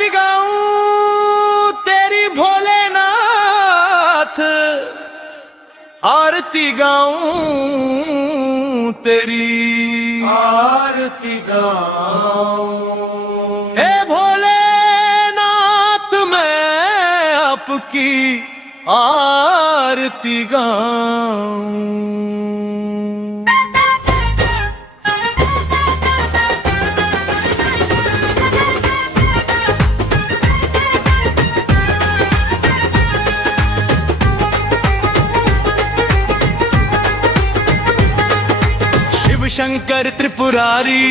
आरती गाऊं तेरी भोलेनाथ, आरती गाऊं तेरी, आरती गाऊं हे भोलेनाथ, मैं आपकी आरती गाऊं। शंकर त्रिपुरारी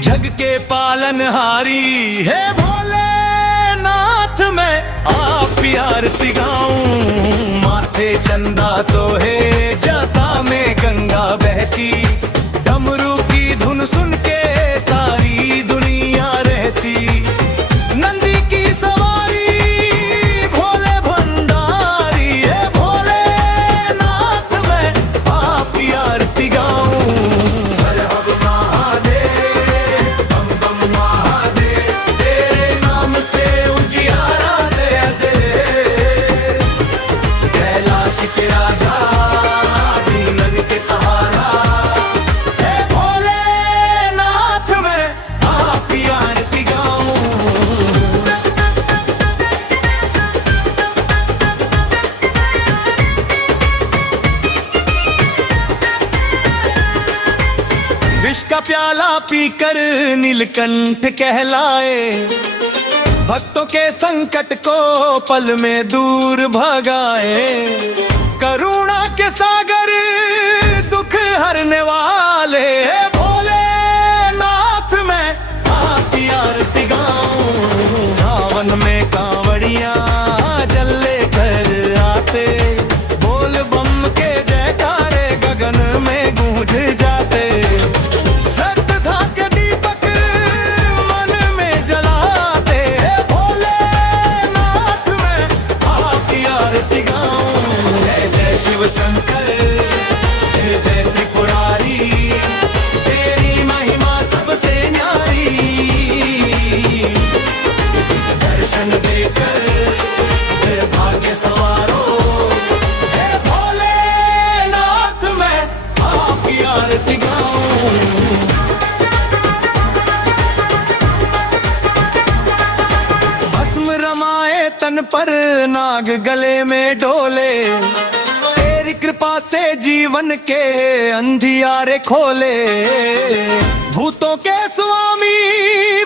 जग के पालनहारी, हे भोलेनाथ मैं आपकी आरती गाऊं। माथे चंदा सोहे जाता में गंगा बहती, डमरू की धुन सुन के सारी दुनिया रहती। नंदी की सवारी भोले भंडारी, हे भोलेनाथ मैं आपकी आरती गाऊं। विष का प्याला पीकर नीलकंठ कहलाए, भक्तों के संकट को पल में दूर भगाए। करुणा के सागर दुख हरने वाले, भोलेनाथ मैं आपकी आरती गाऊं। सावन में कांवड़िया जल लेकर आते, बोल बम के जयकारे गगन में गूंज जाते। शंकर जय जय त्रिपुरारी, तेरी महिमा सबसे न्यारी। दर्शन देकर भाग्य सवारो, हे भोलेनाथ मैं आपकी आरती गाऊं। भस्म रमाए तन पर नाग गले में डोले, कृपा से जीवन के अंधियारे खोले। भूतों के स्वामी